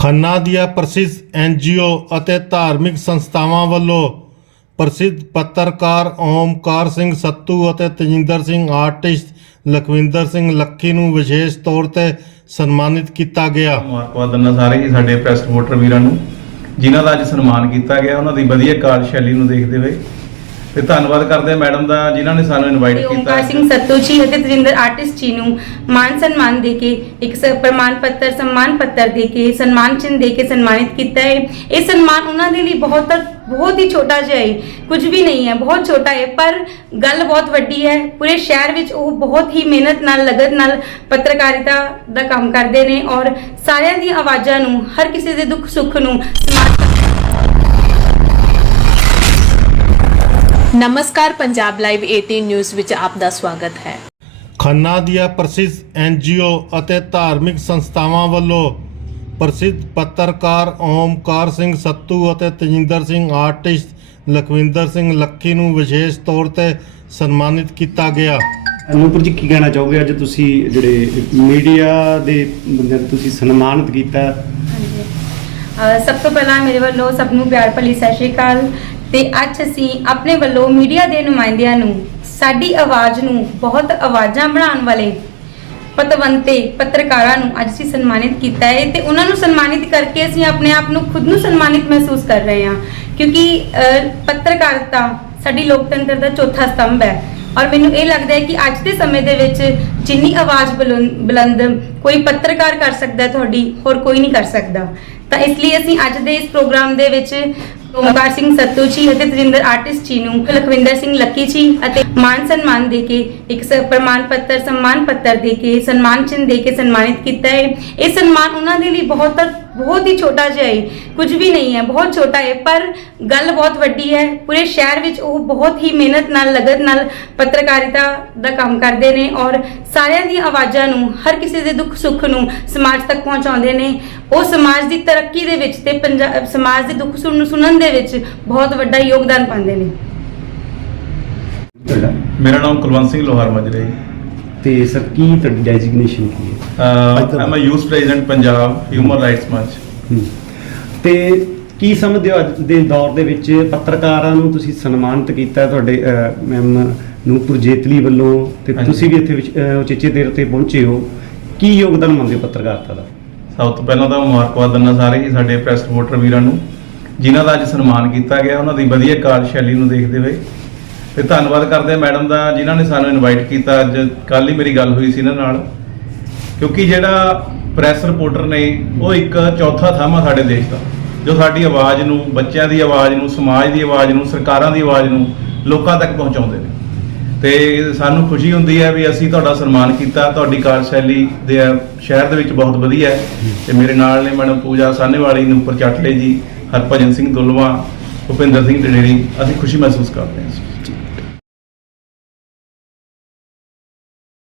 ਖੰਨਾ ਦੀਆਂ ਪ੍ਰਸਿੱਧ ਐਨਜੀਓ ਅਤੇ ਧਾਰਮਿਕ ਸੰਸਥਾਵਾਂ ਵੱਲੋਂ ਪ੍ਰਸਿੱਧ ਪੱਤਰਕਾਰ ਓਮਕਾਰ ਸਿੰਘ ਸੱਤੂ ਅਤੇ ਤਜਿੰਦਰ ਸਿੰਘ ਆਰਟਿਸਟ ਲਖਵਿੰਦਰ ਸਿੰਘ ਲੱਖੀ ਨੂੰ ਵਿਸ਼ੇਸ਼ ਤੌਰ ਤੇ ਸਨਮਾਨਿਤ ਕੀਤਾ ਗਿਆ। ਮੁਬਾਰਕਬਾਦ ਦਿੰਦਾ ਸਾਰੇ ਹੀ ਸਾਡੇ ਪ੍ਰੈਸ ਰਿਪੋਰਟਰ ਵੀਰਾਂ ਨੂੰ, ਜਿਨ੍ਹਾਂ ਦਾ ਅੱਜ ਸਨਮਾਨ ਕੀਤਾ ਗਿਆ, ਉਹਨਾਂ ਦੀ ਵਧੀਆ ਕਾਰਜਸ਼ੈਲੀ ਨੂੰ ਦੇਖਦੇ ਹੋਏ। ਤੇ ਧੰਨਵਾਦ ਕਰਦੇ ਆ ਮੈਡਮ ਦਾ ਜਿਨ੍ਹਾਂ ਨੇ ਸਾਨੂੰ ਇਨਵਾਈਟ ਤੇ ਕੀਤਾ ਓਮਕਾਰ ਸਿੰਘ ਸੱਤੂ ਜੀ ਅਤੇ ਤਜਿੰਦਰ ਆਰਟਿਸਟ ਜੀ ਨੂੰ ਮਾਨ ਸਨਮਾਨ ਦੇ ਕੇ ਇੱਕ ਸ- ਪ੍ਰਮਾਣ ਪੱਤਰ ਸਨਮਾਨ ਪੱਤਰ ਦੇ ਕੇ ਸਨਮਾਨ ਚਿੰਨ੍ਹ ਦੇ ਕੇ ਸਨਮਾਨਿਤ ਕੀਤਾ ਹੈ। ਇਹ ਸਨਮਾਨ ਉਹਨਾਂ ਦੇ ਲਈ ਬਹੁਤ ਬਹੁਤ ਹੀ ਛੋਟਾ ਜਿਹਾ ਹੈ ਕੁਝ ਵੀ ਨਹੀਂ ਹੈ ਬਹੁਤ ਛੋਟਾ ਹੈ ਪਰ ਗੱਲ ਬਹੁਤ ਵੱਡੀ ਹੈ। ਪੂਰੇ ਸ਼ਹਿਰ ਵਿੱਚ ਉਹ ਬਹੁਤ ਹੀ ਮਿਹਨਤ ਨਾਲ ਲਗਨ ਨਾਲ ਪੱਤਰਕਾਰਿਤਾ ਦਾ ਕੰਮ ਕਰਦੇ ਨੇ ਔਰ ਸਾਰਿਆਂ ਦੀਆਂ ਆਵਾਜ਼ਾਂ ਨੂੰ ਹਰ ਕਿਸੇ ਦੇ ਦੁੱਖ ਸੁੱਖ ਨੂੰ ਸਮਾਜ ਤੱਕ ਨਮਸਕਾਰ ਪੰਜਾਬ ਲਾਈਵ 18 ਨਿਊਜ਼ ਵਿੱਚ ਆਪ ਦਾ ਸਵਾਗਤ ਹੈ। ਖੰਨਾ ਦੀਆਂ ਪ੍ਰਸਿੱਧ ਐਨਜੀਓ ਅਤੇ ਧਾਰਮਿਕ ਸੰਸਥਾਵਾਂ ਵੱਲੋਂ ਪ੍ਰਸਿੱਧ ਪੱਤਰਕਾਰ ਓਮਕਾਰ ਸਿੰਘ ਸੱਤੂ ਅਤੇ ਤਜਿੰਦਰ ਸਿੰਘ ਆਰਟਿਸਟ ਲਖਵਿੰਦਰ ਸਿੰਘ ਲੱਖੀ ਨੂੰ ਵਿਸ਼ੇਸ਼ ਤੌਰ ਤੇ ਸਨਮਾਨਿਤ ਕੀਤਾ ਗਿਆ। ਅਨੂਪੁਰ ਜੀ ਕੀ ਕਹਿਣਾ ਚਾਹੋਗੇ? ਅੱਜ ਤੁਸੀਂ ਜਿਹੜੇ ਮੀਡੀਆ ਦੇ ਬੰਦਿਆਂ ਨੂੰ ਤੁਸੀਂ ਸਨਮਾਨਿਤ ਕੀਤਾ। ਸਭ ਤੋਂ ਪਹਿਲਾਂ ਮੇਰੇ ਵੱਲੋਂ ਸਭ ਨੂੰ ਪਿਆਰ ਭਰੀ ਸਤਿ ਸ਼੍ਰੀ ਅਕਾਲ। ਤੇ ਅੱਜ ਅਸੀਂ ਆਪਣੇ ਵੱਲੋਂ ਮੀਡੀਆ ਦੇ ਨੁਮਾਇੰਦਿਆਂ ਨੂੰ ਸਾਡੀ ਆਵਾਜ਼ ਨੂੰ ਬਹੁਤ ਆਵਾਜ਼ਾਂ ਬਣਾਉਣ ਵਾਲੇ ਪਤਵੰਤੇ ਪੱਤਰਕਾਰਾਂ ਨੂੰ ਅੱਜ ਅਸੀਂ ਸਨਮਾਨਿਤ ਕੀਤਾ ਹੈ ਤੇ ਉਹਨਾਂ ਨੂੰ ਸਨਮਾਨਿਤ ਕਰਕੇ ਅਸੀਂ ਆਪਣੇ ਆਪ ਨੂੰ ਖੁਦ ਨੂੰ ਸਨਮਾਨਿਤ ਮਹਿਸੂਸ ਕਰ ਰਹੇ ਹਾਂ। ਕਿਉਂਕਿ ਪੱਤਰਕਾਰਤਾ ਸਾਡੀ ਲੋਕਤੰਤਰ ਦਾ ਚੌਥਾ ਸਤੰਭ ਹੈ ਔਰ ਮੈਨੂੰ ਇਹ ਲੱਗਦਾ ਹੈ ਕਿ ਅੱਜ ਦੇ ਸਮੇਂ ਦੇ ਵਿੱਚ ਜਿੰਨੀ ਆਵਾਜ਼ ਬੁਲੰਦ ਬੁਲੰਦ ਕੋਈ ਪੱਤਰਕਾਰ ਕਰ ਸਕਦਾ ਹੈ ਤੁਹਾਡੀ, ਹੋਰ ਕੋਈ ਨਹੀਂ ਕਰ ਸਕਦਾ। ਤਾਂ ਇਸ ਲਈ ਅਸੀਂ ਅੱਜ ਦੇ ਇਸ ਪ੍ਰੋਗਰਾਮ ਦੇ ਵਿੱਚ ਓਮਕਾਰ ਸਿੰਘ ਸੱਤੂ ਜੀ ਅਤੇ ਤਜਿੰਦਰ ਆਰਟਿਸਟ ਜੀ ਨੂੰ ਲਖਵਿੰਦਰ ਸਿੰਘ ਲੱਕੀ ਜੀ ਅਤੇ ਮਾਨ ਸਨਮਾਨ ਦੇ ਕੇ ਇੱਕ ਪ੍ਰਮਾਣ ਪੱਤਰ, ਸਨਮਾਨ ਪੱਤਰ ਦੇ ਕੇ, ਸਨਮਾਨ ਚਿੰਨ੍ਹ ਦੇ ਕੇ ਸਨਮਾਨਿਤ ਕੀਤਾ ਹੈ। ਇਹ ਸਨਮਾਨ ਉਹਨਾਂ ਦੇ ਲਈ ਬਹੁਤ ਬਹੁਤ ਹੀ ਛੋਟਾ ਜਿਹਾ ਹੈ, ਕੁਝ ਵੀ ਨਹੀਂ ਹੈ, ਬਹੁਤ ਛੋਟਾ ਹੈ, ਪਰ ਗੱਲ ਬਹੁਤ ਵੱਡੀ ਹੈ, ਪੂਰੇ ਸ਼ਹਿਰ ਵਿੱਚ ਉਹ ਬਹੁਤ ਹੀ ਮਿਹਨਤ ਨਾਲ ਲਗਨ ਨਾਲ ਪੱਤਰਕਾਰਿਤਾ ਦਾ ਕੰਮ ਕਰਦੇ ਨੇ ਔਰ ਸਾਰਿਆਂ ਦੀਆਂ ਆਵਾਜ਼ਾਂ ਨੂੰ, ਹਰ ਕਿਸੇ ਦੇ ਦੁੱਖ ਸੁੱਖ ਨੂੰ ਸਮਾਜ ਤੱਕ ਪਹੁੰਚਾਉਂਦੇ ਨੇ। ਉਹ ਸਮਾਜ ਦੀ ਤਰੱਕੀ ਦੇ ਵਿੱਚ ਤੇ ਪੰਜਾਬ ਸਮਾਜ ਦੇ ਦੁੱਖ ਸੁਣ ਸੁਣਨ ਦੇ ਵਿੱਚ ਬਹੁਤ ਵੱਡਾ ਯੋਗਦਾਨ ਪਾਉਂਦੇ ਨੇ। ਮੇਰਾ ਨਾਮ ਕੁਲਵੰਤ ਸਿੰਘ ਲੋਹਾਰ ਮਾਜਰੇ ਜੀ। ਤੇ ਸਰ ਕੀ ਤੁਹਾਡੀ ਡੈਜ਼ਿਗਨੇਸ਼ਨ ਕੀ ਹੈ? ਆਮ youth president Punjab human rights Manch ਹਮ। ਤੇ ਕੀ ਸਮਝਦੇ ਹੋ ਅੱਜ ਦੇ ਦੌਰ ਦੇ ਵਿੱਚ ਪੱਤਰਕਾਰਾਂ ਨੂੰ ਤੁਸੀਂ ਸਨਮਾਨਿਤ ਕੀਤਾ ਤੁਹਾਡੇ ਮੈਮ ਨੂਪੁਰ ਜੇਤਲੀ ਵੱਲੋਂ ਤੇ ਹਾਂਜੀ। ਤੁਸੀਂ ਵੀ ਇੱਥੇ ਵਿੱਚ, ਅਹ, ਉਚੇਚੇ ਦੇਰ ਤੇ ਪਹੁੰਚੇ ਹੋ। ਕੀ ਯੋਗਦਾਨ ਮੰਨਦੇ ਹੋ ਪੱਤਰਕਾਰਤਾ ਦਾ? ਸਭ ਤੋਂ ਪਹਿਲਾਂ ਤਾਂ ਮੁਬਾਰਕਬਾਦ ਦਿੰਦਾ ਸਾਰੇ ਹੀ ਸਾਡੇ ਪ੍ਰੈਸ ਰਿਪੋਰਟਰ ਵੀਰਾਂ ਨੂੰ ਜਿਨ੍ਹਾਂ ਦਾ ਅੱਜ ਸਨਮਾਨ ਕੀਤਾ ਗਿਆ ਉਹਨਾਂ ਦੀ ਵਧੀਆ ਕਾਰਜਸ਼ੈਲੀ ਨੂੰ ਦੇਖਦੇ ਹੋਏ ਤੇ ਧੰਨਵਾਦ ਕਰਦੇ ਆ ਮੈਡਮ ਦਾ, ਜਿਨ੍ਹਾਂ ਨੇ ਸਾਨੂੰ ਇਨਵਾਈਟ ਕੀਤਾ ਅੱਜ। ਕੱਲ ਹੀ ਮੇਰੀ ਗੱਲ ਹੋਈ ਸੀ ਇਹਨਾਂ ਨਾਲ। ਕਿਉਂਕਿ ਜਿਹੜਾ ਪ੍ਰੈਸ ਰਿਪੋਰਟਰ ਨੇ, ਉਹ ਇੱਕ ਚੌਥਾ ਥੰਮ ਆ ਸਾਡੇ ਦੇਸ਼ ਦਾ। ਜੋ ਸਾਡੀ ਆਵਾਜ਼ ਨੂੰ, ਬੱਚਿਆਂ ਦੀ ਆਵਾਜ਼ ਨੂੰ, ਸਮਾਜ ਦੀ ਆਵਾਜ਼ ਨੂੰ, ਸਰਕਾਰਾਂ ਦੀ ਆਵਾਜ਼ ਨੂੰ ਲੋਕਾਂ ਤੱਕ ਪਹੁੰਚਾਉਂਦੇ ਨੇ। ਤੇ ਸਾਨੂੰ ਖੁਸ਼ੀ ਹੁੰਦੀ ਹੈ ਵੀ ਅਸੀਂ ਤੁਹਾਡਾ ਸਨਮਾਨ ਕੀਤਾ। ਤੁਹਾਡੀ ਕਾਰਜਸ਼ੈਲੀ ਦੇ ਸ਼ਹਿਰ ਦੇ ਵਿੱਚ ਬਹੁਤ ਵਧੀਆ ਹੈ। ਤੇ ਮੇਰੇ ਨਾਲ ਨੇ ਮੈਡਮ ਪੂਜਾ ਸਾਹਨੇਵਾਲੀ, ਨੂਪਰ ਚਾਟਲੇ ਜੀ, ਹਰਭਜਨ ਸਿੰਘ ਦੁੱਲਵਾ, ਭੁਪਿੰਦਰ ਸਿੰਘ ਡਡੇਰੀ ਅਸੀਂ ਖੁਸ਼ੀ ਮਹਿਸੂਸ ਕਰਦੇ ਹਾਂ।